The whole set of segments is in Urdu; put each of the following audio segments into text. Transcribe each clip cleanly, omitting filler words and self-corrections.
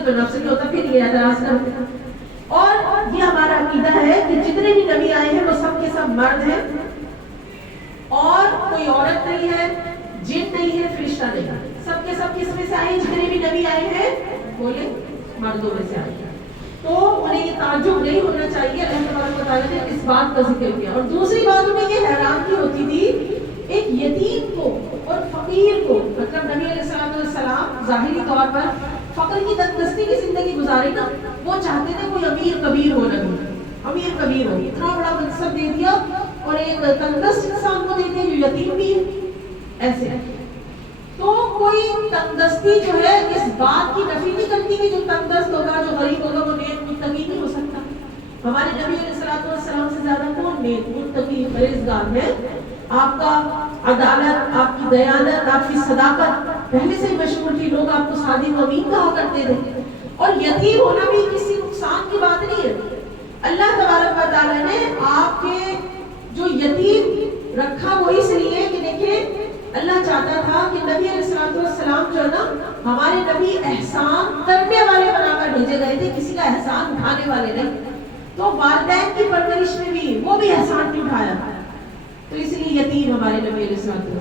میں تو نفس نہیں ہوتا، پھر یہ اعتراض کرتے ہیں۔ اور یہ ہمارا عقیدہ ہے کہ جتنے بھی نبی آئے ہیں وہ سب کے سب مرد ہیں، اور کوئی عورت نہیں ہے، جن نہیں ہے، فرشتہ نہیں ہے، سب کے سب کس میں سے آئے ہیں؟ جتنے بھی نبی آئے ہیں بولے مردوں میں سے آئے ہیں۔ تو انہیں یہ تعجب نہیں ہونا چاہیے، اللہ تبارک و تعالیٰ نے اس بات کا ذکر کیا۔ اور دوسری بات انہیں یہ حیرانگی ہوتی تھی، ایک یتیم کو اور فقیر کو، مطلب نبی علیہ السلام ظاہری طور پر فقر کی تنگدستی کی زندگی گزارے نا، وہ چاہتے تھے کوئی امیر کبیر ہو، نبی امیر کبیر ہو، اتنا بڑا منصب دے دیا اور ایک تنگدست انسان کو دیتے جو یتیم بھی ہے، ایسے۔ تو کوئی تنگدستی جو ہے اس بات کی نفی نہیں کرتی کہ جو تنگدست ہوگا، جو غریب ہوگا، وہ نیک متقی نہیں ہو سکتا۔ ہمارے نبی علیہ السلام سے زیادہ کون نیک متقی پرہیزگار ہے؟ آپ کا عدالت، آپ کی دیانت، آپ کی صداقت پہلے سے مشہور تھی، لوگ آپ کو صادق و امین کہا کرتے تھے۔ اور یتیم ہونا بھی کسی نقصان کی بات نہیں ہے۔ اللہ تبارک و تعالیٰ نے آپ کے جو یتیم رکھا وہ اس لیے کہ دیکھیں اللہ چاہتا تھا کہ نبی علیہ السلام جو ہے نا، ہمارے نبی احسان کرنے والے بنا کر بھیجے گئے تھے، کسی کا احسان اٹھانے والے نہیں۔ تو والدین کی پرورش میں بھی وہ بھی احسان نہیں اٹھایا، تو اس لیے یتیم ہمارے نبی علیہ السلام۔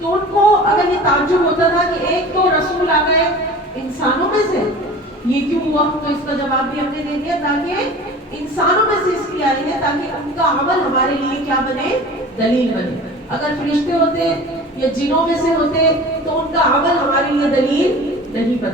تو ان کو اگر یہ تعجب ہوتا تھا کہ ایک تو رسول آ گئے انسانوں میں سے، یہ کیوں ہوا؟ تو اس کا جواب بھی ہم نے دے دیا، تاکہ انسانوں میں سے اس لیے آئی ہے تاکہ ان کا عمل ہمارے لیے کیا بنے؟ دلیل بنے۔ اگر فرشتے ہوتے یا جنوں میں سے ہوتے تو ان کا عمل ہمارے لیے دلیل نہیں بنتا۔